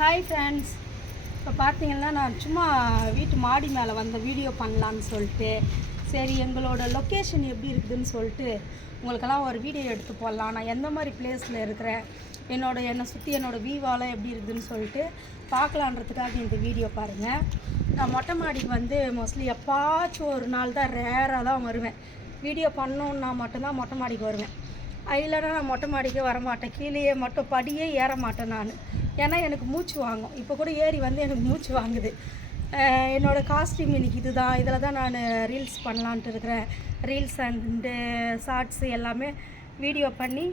Hi friends, இப்போ பார்த்தீங்கன்னா நான் சும்மா வீட்டு மாடி மேலே வந்த வீடியோ பண்ணலான்னு சொல்லிட்டு, சரி எங்களோட லொக்கேஷன் எப்படி இருக்குதுன்னு சொல்லிட்டு உங்களுக்கெல்லாம் ஒரு வீடியோ எடுத்து போடலாம். நான் எந்த மாதிரி பிளேஸில் இருக்கிறேன், என்னை சுற்றி என்னோடய வியூவால் எப்படி இருக்குதுன்னு சொல்லிட்டு பார்க்கலான்றதுக்காக இந்த வீடியோ பாருங்கள். நான் மொட்டை மாடிக்கு வந்து மோஸ்ட்லி எப்பாச்சும் ஒரு நாள் தான், ரேராக தான் வருவேன். வீடியோ பண்ணோன்னா மட்டும்தான் மொட்டை மாடிக்கு வருவேன். இல்லைன்னா நான் மொட்டை மாடிக்கே வரமாட்டேன். கீழேயே மட்டும் படியே ஏற மாட்டேன் நான். ஏன்னா எனக்கு மூச்சு வாங்கும். இப்போ கூட ஏறி வந்து எனக்கு மூச்சு வாங்குது. என்னோடய காஸ்டியூம் இன்றைக்கி இதுதான். இதில் தான் நான் ரீல்ஸ் பண்ணலான்ட்டு இருக்கிறேன். ரீல்ஸ் அண்டு ஷார்ட்ஸு எல்லாமே வீடியோ பண்ணி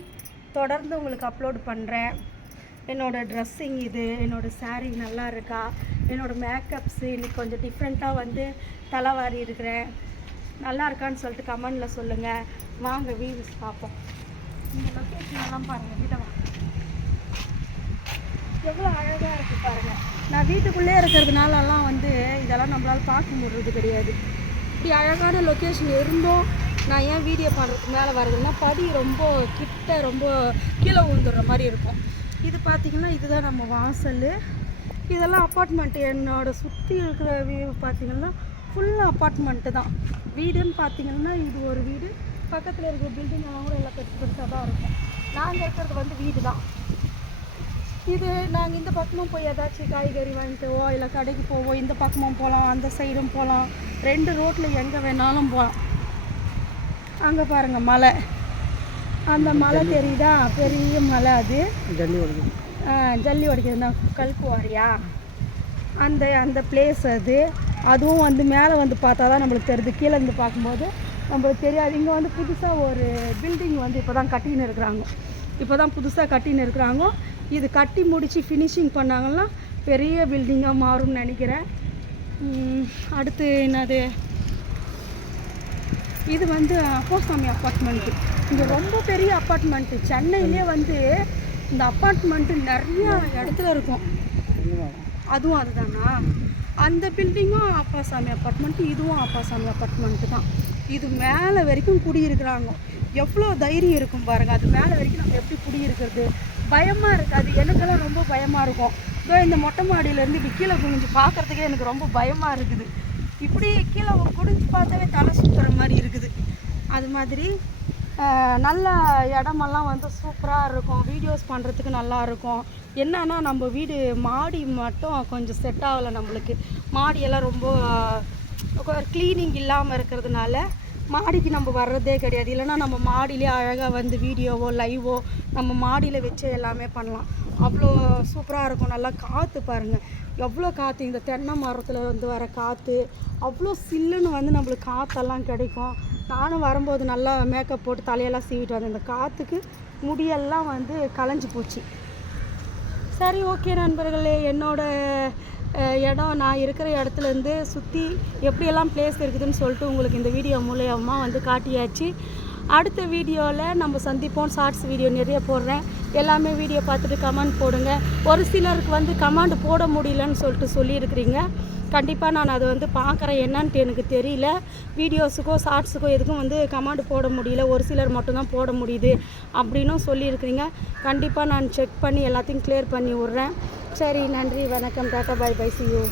தொடர்ந்து உங்களுக்கு அப்லோடு பண்ணுறேன். என்னோடய ட்ரெஸ்ஸிங் இது, என்னோடய சாரீ நல்லா இருக்கா, என்னோடய மேக்கப்ஸு இன்றைக்கி கொஞ்சம் டிஃப்ரெண்ட்டாக வந்து தலைவாரி இருக்கிறேன். நல்லா இருக்கான்னு சொல்லிட்டு கமெண்டில் சொல்லுங்கள். வாங்க வியூஸ் பார்ப்போம். இந்த லொக்கேஷன் எல்லாம் பாருங்கள். கிட்ட வாங்க, எவ்வளோ அழகாக இருக்குது பாருங்கள். நான் வீட்டுக்குள்ளே இருக்கிறதுனாலலாம் வந்து இதெல்லாம் நம்மளால் பார்க்க முடியறது கிடையாது. இப்படி அழகான லொக்கேஷன் இருந்தும் நான் ஏன் வீடியோ பண்ணுறதுக்கு மேலே வருதுன்னா, படி ரொம்ப கிட்ட ரொம்ப கீழே விழுந்துடுற மாதிரி இருக்கும். இது பார்த்திங்கன்னா இதுதான் நம்ம வாசல். இதெல்லாம் அப்பார்ட்மெண்ட்டு. என்னோடய சுற்றி இருக்கிற வியூ பார்த்திங்கன்னா ஃபுல்லாக அப்பார்ட்மெண்ட்டு தான். வீடுன்னு பார்த்திங்கன்னா இது ஒரு வீடு, பக்கத்தில் இருக்கிற பில்டிங் எல்லாம் கூட எல்லாம் பெருசாக தான் இருக்கும். நாங்கள் இருக்கிறது வந்து வீடு தான். இது நாங்கள் இந்த பக்கமும் போய் ஏதாச்சும் காய்கறி வாங்கிட்டோவோ இல்லை கடைக்கு போவோம். இந்த பக்கமும் போகலாம், அந்த சைடும் போகலாம். 2 ரோட்டில் எங்கே வேணாலும் போகலாம். அங்கே பாருங்கள் மலை, அந்த மலை தெரியுதா, பெரிய மலை. அது ஜல்லி உடைக்கிறதுனா கல்குவாரியா, அந்த பிளேஸ் அது. அதுவும் வந்து மேலே வந்து பார்த்தா தான் நம்மளுக்கு தெரியுது, கீழே இருந்து பார்க்கும்போது நம்மளுக்கு தெரியாது. இங்கே வந்து புதுசாக ஒரு பில்டிங் வந்து இப்போ தான் கட்டின்னு இருக்கிறாங்க. புதுசாக கட்டின்னு இருக்கிறாங்க. இது கட்டி முடித்து ஃபினிஷிங் பண்ணாங்கன்னா பெரிய பில்டிங்காக மாறும்னு நினைக்கிறேன். அடுத்து என்னது, இது வந்து அப்போசாமி அப்பார்ட்மெண்ட்டு. இங்கே ரொம்ப பெரிய அப்பார்ட்மெண்ட்டு. சென்னையிலே வந்து இந்த அப்பார்ட்மெண்ட்டு நிறையா இடத்துல இருக்கும். அதுவும் அதுதானா? அந்த பில்டிங்கும் அப்பாசாமி அப்பார்ட்மெண்ட்டு, இதுவும் அப்பாசாமி அப்பார்ட்மெண்ட்டு தான். இது மேலே வரைக்கும் குடியிருக்கிறாங்க. எவ்வளோ தைரியம் இருக்கும் பாருங்கள். அது மேலே வரைக்கும் நம்ம எப்படி குடியிருக்கிறது? பயமாக இருக்குது. அது எனக்கெல்லாம் ரொம்ப பயமாக இருக்கும். இந்த மொட்டை மாடியிலேருந்து இப்படி கீழே குனிஞ்சு பார்க்குறதுக்கே எனக்கு ரொம்ப பயமாக இருக்குது. இப்படி கீழே குனிஞ்சு பார்த்தாவே தலை சுற்றுற மாதிரி இருக்குது. அது மாதிரி நல்ல இடமெல்லாம் வந்து சூப்பராக இருக்கும். வீடியோஸ் பண்ணுறதுக்கு நல்லாயிருக்கும். என்னன்னா நம்ம வீடு மாடி மட்டும் கொஞ்சம் செட் ஆகலை நம்மளுக்கு. மாடியெல்லாம் ரொம்ப க்ளீனிங் இல்லாமல் இருக்கிறதுனால மாடிக்கு நம்ம வர்றதே கிடையாது. இல்லைனா நம்ம மாடியிலே அழகாக வந்து வீடியோவோ லைவோ நம்ம மாடியில் வச்சு எல்லாமே பண்ணலாம். அவ்வளோ சூப்பராக இருக்கும். நல்லா காற்று பாருங்கள், எவ்வளோ காற்று. இந்த தென்னை மரத்தில் வந்து வர காற்று அவ்வளோ சில்லுன்னு வந்து நம்மளுக்கு காற்றெல்லாம் கிடைக்கும். நானும் வரும்போது நல்லா மேக்கப் போட்டு தலையெல்லாம் சீவிட்டு வந்தேன். இந்த காற்றுக்கு முடியெல்லாம் வந்து கலைஞ்சி போச்சு. சரி, ஓகே நண்பர்களே, என்னோடய இடம், நான் இருக்கிற இடத்துலேருந்து சுற்றி எப்படியெல்லாம் பிளேஸ் இருக்குதுன்னு சொல்லிட்டு உங்களுக்கு இந்த வீடியோ மூலயமா வந்து காட்டியாச்சு. அடுத்த வீடியோவில் நம்ம சந்திப்போம். ஷார்ட்ஸ் வீடியோ நிறைய போடுறேன். எல்லாமே வீடியோ பார்த்துட்டு கமெண்ட் போடுங்க. ஒரு சிலருக்கு வந்து கமெண்ட் போட முடியலன்னு சொல்லிட்டு சொல்லியிருக்கிறீங்க. கண்டிப்பாக நான் அதை வந்து பார்க்குறேன். என்னன்ட்டு எனக்கு தெரியல. வீடியோஸுக்கோ ஷார்ட்ஸுக்கோ எதுக்கும் வந்து கமெண்ட் போட முடியல, ஒரு சிலர் மட்டும்தான் போட முடியுது அப்படின்னும் சொல்லியிருக்கிறீங்க. கண்டிப்பாக நான் செக் பண்ணி எல்லாத்தையும் கிளியர் பண்ணி விட்றேன். சரி, நன்றி, வணக்கம், tata, bye bye, see you.